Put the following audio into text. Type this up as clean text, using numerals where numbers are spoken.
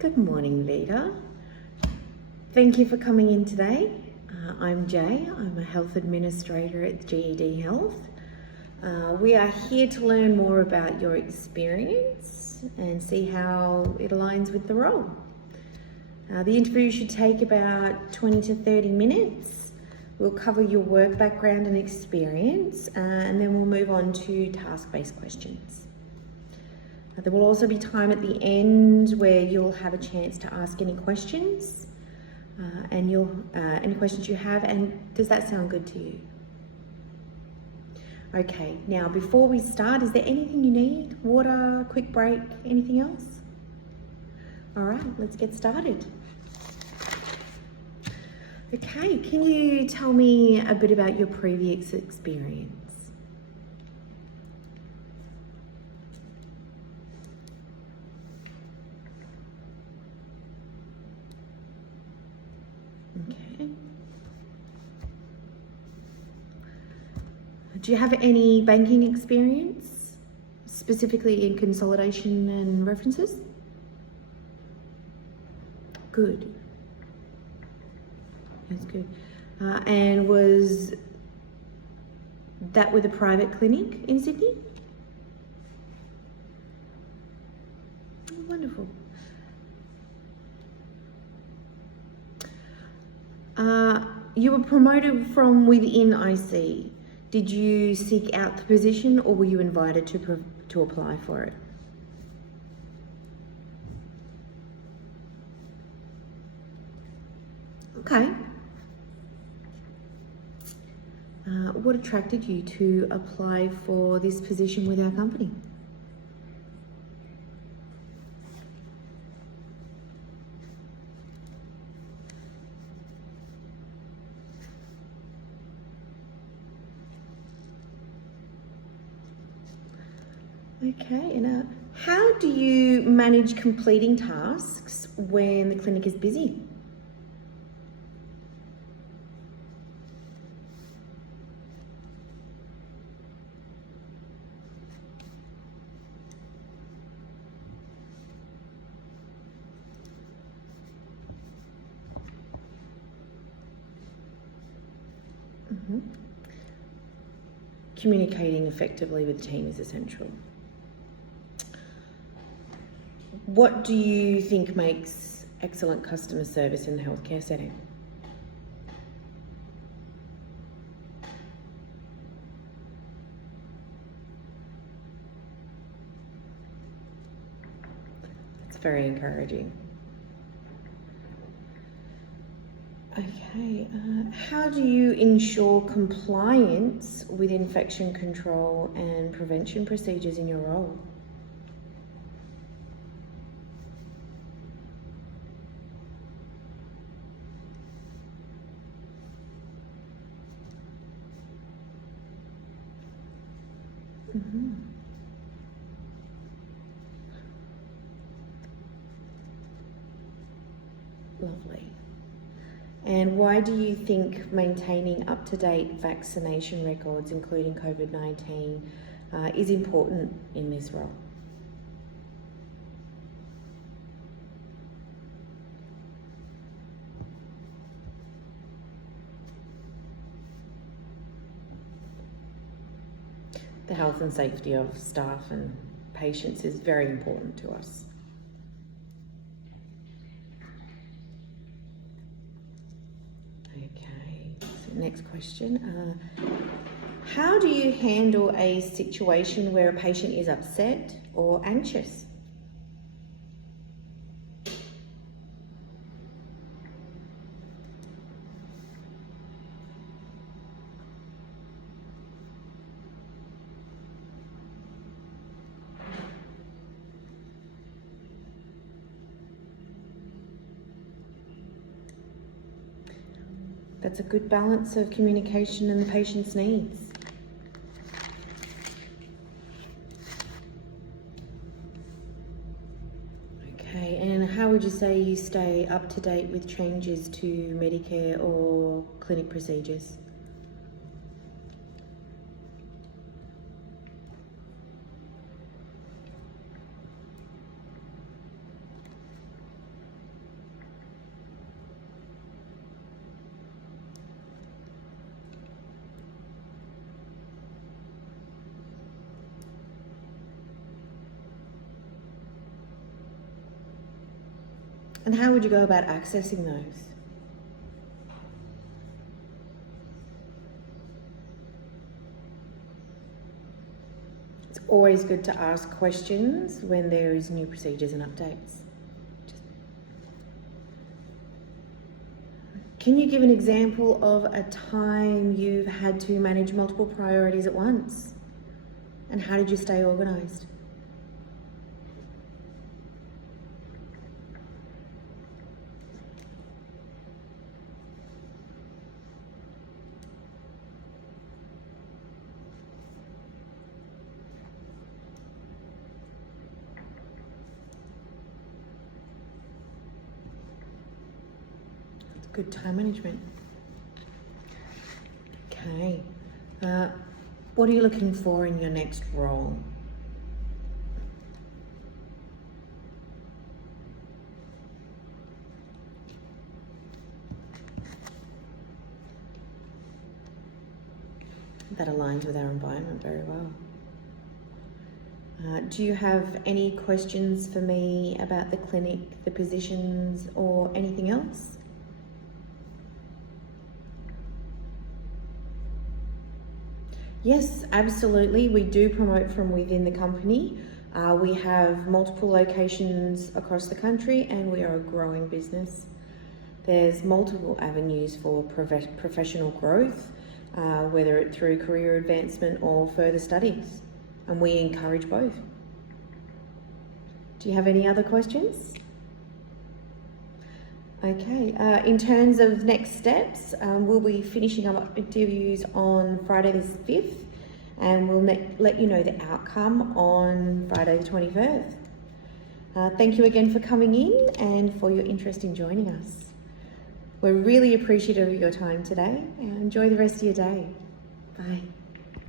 Good morning, Vita. Thank you for coming in today. I'm Jay. I'm a health administrator at GED Health. We are here to learn more about your experience and see how it aligns with the role. The interview should take about 20 to 30 minutes. We'll cover your work background and experience, and then we'll move on to task-based questions. There will also be time at the end where you'll have a chance to ask any questions, any questions you have. And does that sound good to you? Okay, now before we start, is there anything you need? Water, quick break, anything else? All right, let's get started. Okay, can you tell me a bit about your previous experience? Okay. Do you have any banking experience, specifically in consolidation and references? Good. That's good. And was that with a private clinic in Sydney? Wonderful. You were promoted from within IC. Did you seek out the position, or were you invited to apply for it? Okay. What attracted you to apply for this position with our company? Okay, and how do you manage completing tasks when the clinic is busy? Communicating effectively with the team is essential. What do you think makes excellent customer service in the healthcare setting? It's very encouraging. Okay, how do you ensure compliance with infection control and prevention procedures in your role? Lovely. And why do you think maintaining up-to-date vaccination records, including COVID-19, is important in this role? The health and safety of staff and patients is very important to us. Okay, so next question. How do you handle a situation where a patient is upset or anxious? That's a good balance of communication and the patient's needs. Okay, and how would you say you stay up to date with changes to Medicare or clinic procedures? And how would you go about accessing those? It's always good to ask questions when there is new procedures and updates. Can you give an example of a time you've had to manage multiple priorities at once? And how did you stay organised? Good time management. Okay. What are you looking for in your next role? That aligns with our environment very well. Do you have any questions for me about the clinic, the positions, or anything else? Yes, absolutely. We do promote from within the company. We have multiple locations across the country and we are a growing business. There's multiple avenues for professional growth, whether it's through career advancement or further studies, and we encourage both. Do you have any other questions? Okay, in terms of next steps, we'll be finishing up interviews on Friday the 5th and we'll let you know the outcome on Friday the 21st. Thank you again for coming in and for your interest in joining us. We're really appreciative of your time today and enjoy the rest of your day. Bye.